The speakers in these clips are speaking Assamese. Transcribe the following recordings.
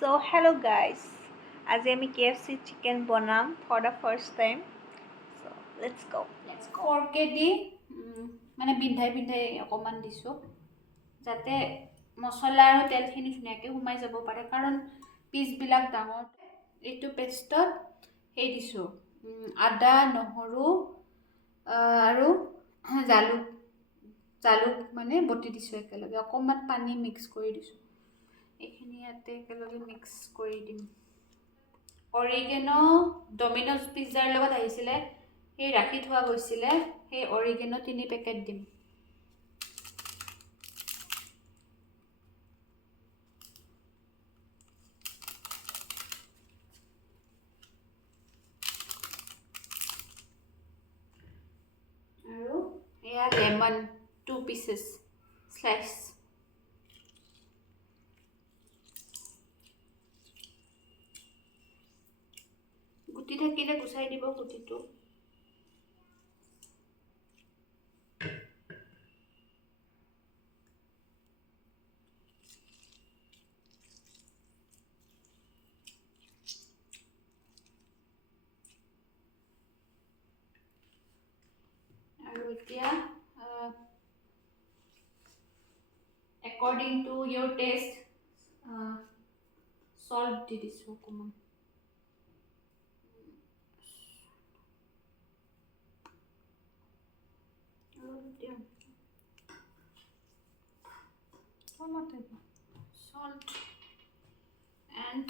So hello guys, আজি আমি KFC chicken বনাম for the first time. So let's go. 4K দি মানে বিন্ধাই অকমান দিছো যাতে মছলা আৰু তেলখিনি ধুনীয়াকৈ সোমাই যাব পাৰে কাৰণ পিচবিলাক ডাঙৰ এইটো পেষ্টত সেই দিছো আদা নহৰু আৰু জালুক মানে বটি দিছো একেলগে অকমান পানী মিক্স কৰি দিছো এইখিনি ইয়াতে একেলগে মিক্স কৰি দিম অৰিগেনো ডমিনোজ পিজ্জাৰ লগত আহিছিলে সেই ৰাখি থোৱা গৈছিলে সেই অৰিগেনো 3 পেকেট দিম আৰু এয়া লেমন 2 pieces slice গুটি থাকিলে গুছাই দিব গুটিটো আৰু এতিয়া according to your taste salt দি দিছো অকমান salt and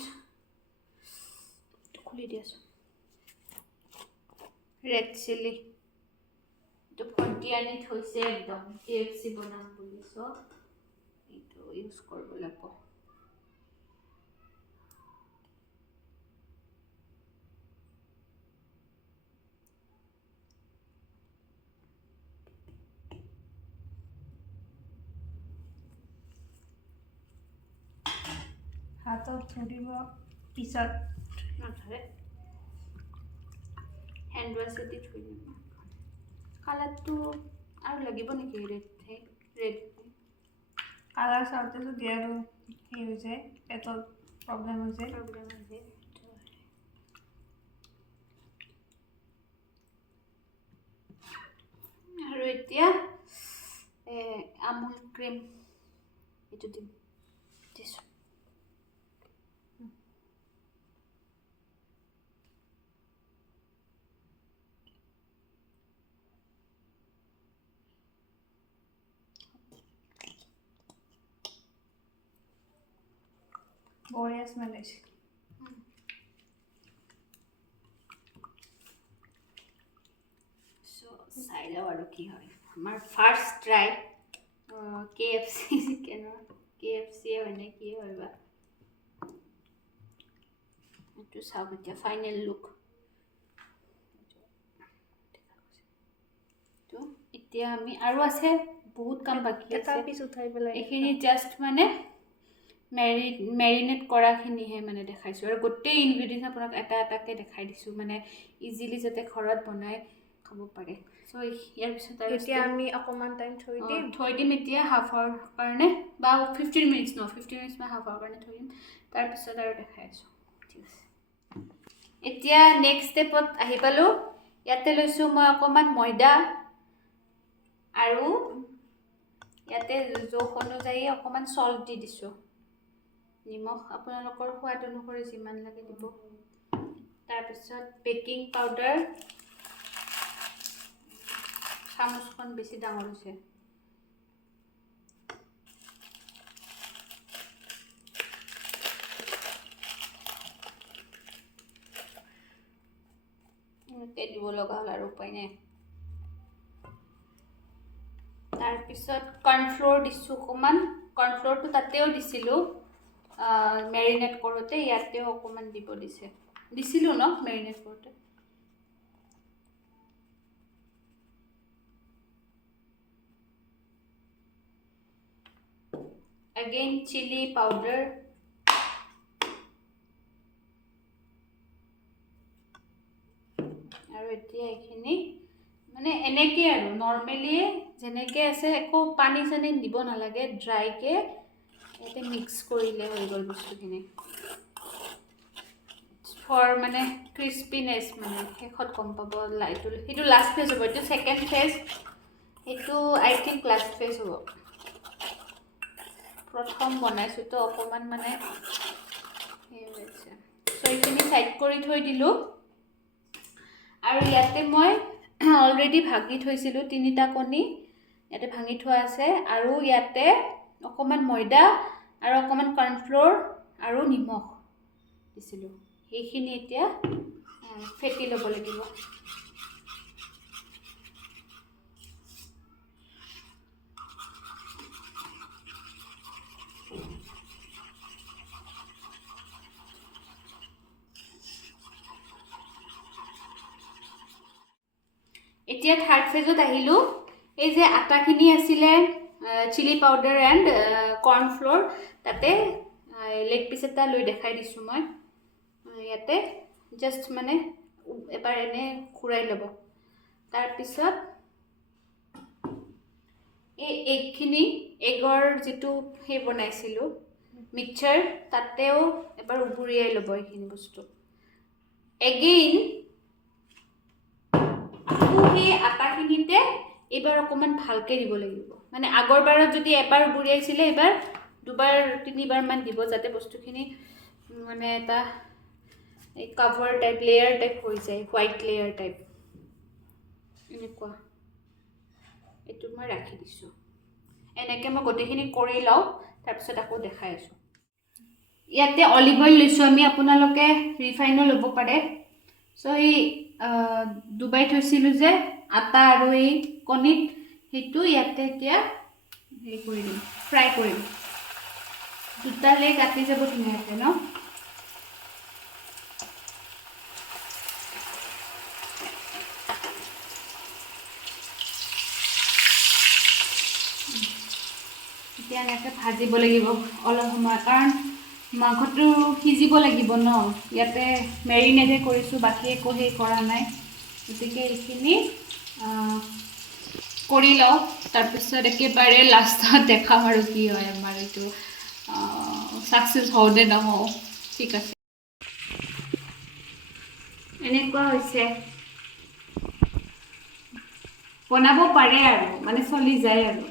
খুলি দিছো red chili তো ভন্টি আনি থৈছে একদম KFC বনাম বুলি সো এইটো ইউজ কৰিব লাগিব হাতত ধৰিব পিছত নাথাকে হ্যান্ড ওয়াশে দি থৈ দিম কালাৰটো আৰু লাগিব নেকি ৰেড কালাৰ চাওঁতে যদি আৰু কি হৈ যায় পেটৰ প্ৰব্লেম হৈ যায় আৰু এতিয়া আমুল ক্ৰীম এইটো দিম দিছো বঢ়িয়া স্মেল আহিছে চাই লওঁ আৰু কি হয় আমাৰ ফাৰ্ষ্ট ট্ৰাই KFC চিকেনৰ KFC হয় নে কি হয় বা এইটো চাওক এতিয়া ফাইনেল লুক তো এতিয়া আমি আৰু আছে বহুত কাম বাকী এটা আছে পিছ উঠাই পেলাই এইখিনি জাষ্ট মানে মেৰিনেট কৰাখিনিহে মানে দেখাইছোঁ আৰু গোটেই ইনগ্ৰেডিয়েণ্টছ আপোনাক এটা এটাকৈ দেখাই দিছোঁ মানে ইজিলি যাতে ঘৰত বনাই খাব পাৰে চ' ইয়াৰ পিছত আৰু এতিয়া আমি অকণমান টাইম থৈ দিম এতিয়া হাফৰ কাৰণে বা 15 মিনিটছ বা হাফৰ কাৰণে থৈ দিম তাৰপিছত আৰু দেখাই আছোঁ ঠিক আছে এতিয়া নেক্সট ষ্টেপত আহি পালোঁ ইয়াতে লৈছোঁ মই অকণমান ময়দা আৰু ইয়াতে জোখ অনুযায়ী অকণমান সল্ট দি দিছোঁ নিমখ আপোনালোকৰ সোৱাদ অনুসৰি যিমান লাগে দিব তাৰপিছত বেকিং পাউডাৰ চামুচখন বেছি ডাঙৰ হৈছে দিব লগা হ'ল আৰু উপায় নাই তাৰপিছত কৰ্ণফ্ল'ৰ দিছোঁ অকণমান কৰ্ণফ্ল'ৰটো তাতেও দিছিলোঁ মেৰিনেট কৰোঁতে ইয়াতেও অকণমান দিব দিছিলোঁ ন মেৰিনেট কৰোঁতে again chili powder আৰু এতিয়া এইখিনি মানে এনেকৈ আৰু নৰ্মেলি যেনেকৈ আছে একো পানী চানি দিব নালাগে ড্ৰাইকৈ ইয়াতে মিক্স কৰিলে হৈ গ'ল বস্তুখিনি ফৰ মানে ক্ৰিস্পিনেছ মানে শেষত গম পাব এইটো সেইটো লাষ্ট ফেজ হ'ব এইটো ছেকেণ্ড ফেজ এইটো আই থিংক লাষ্ট ফেজ হ'ব প্ৰথম বনাইছোঁ তো অকণমান মানে সেই হৈছে চ' এইখিনি ছাইড কৰি থৈ দিলোঁ আৰু ইয়াতে মই অলৰেডি ভাঙি থৈছিলোঁ 3টা কণী ইয়াতে ভাঙি থোৱা আছে আৰু ইয়াতে অকণমান ময়দা আৰু অকণমান কৰ্ণফ্ল'ৰ আৰু নিমখ দিছিলোঁ সেইখিনি এতিয়া ফেটি ল'ব লাগিব এতিয়া থাৰ্ড ফেজত আহিলোঁ এই যে আটাখিনি আছিলে চিলি পাউডাৰ এণ্ড কৰ্ণফ্ল'ৰ তাতে লেগ পিচ এটা লৈ দেখাই দিছোঁ মই ইয়াতে জাষ্ট মানে এবাৰ এনে ঘূৰাই ল'ব তাৰপিছত এই এগখিনি এগৰ যিটো সেই বনাইছিলোঁ মিক্সাৰ তাতেও এবাৰ উবুৰিয়াই ল'ব এইখিনি বস্তু এগেইন সেই আটাখিনিতে এইবাৰ অকণমান ভালকৈ দিব লাগিব মানে আগৰবাৰত যদি এবাৰ উবুৰিয়াইছিলে এইবাৰ 2-3বাৰমান দিব যাতে বস্তুখিনি মানে এটা এই কাভাৰ টাইপ লেয়াৰ টাইপ হৈ যায় হোৱাইট লেয়াৰ টাইপ এনেকুৱা এইটো মই ৰাখি দিছোঁ এনেকৈ মই গোটেইখিনি কৰি লওঁ তাৰপিছত আকৌ দেখাই আছোঁ ইয়াতে অলিভ অইল লৈছোঁ আমি আপোনালোকে ৰিফাইনো ল'ব পাৰে চ' এই ডুবাই থৈছিলোঁ যে আটা আৰু এই কণীত সেইটো ইয়াতে এতিয়া হেৰি কৰি দিম ফ্ৰাই কৰিম 2টা লেগ কাটি যাব ধুনীয়াকৈ ন এতিয়া এনেকৈ ভাজিব লাগিব অলপ সময় কাৰণ মাংসটো সিজিব লাগিব ন ইয়াতে মেৰিনেটে কৰিছোঁ বাকী একো সেই কৰা নাই গতিকে এইখিনি কৰি লওঁ তাৰপিছত একেবাৰে লাষ্টত দেখাম আৰু কি হয় আমাৰ এইটো ছাকচেছ হওঁ নে নহওঁ ঠিক আছে এনেকুৱা হৈছে বনাব পাৰে আৰু মানে চলি যায় আৰু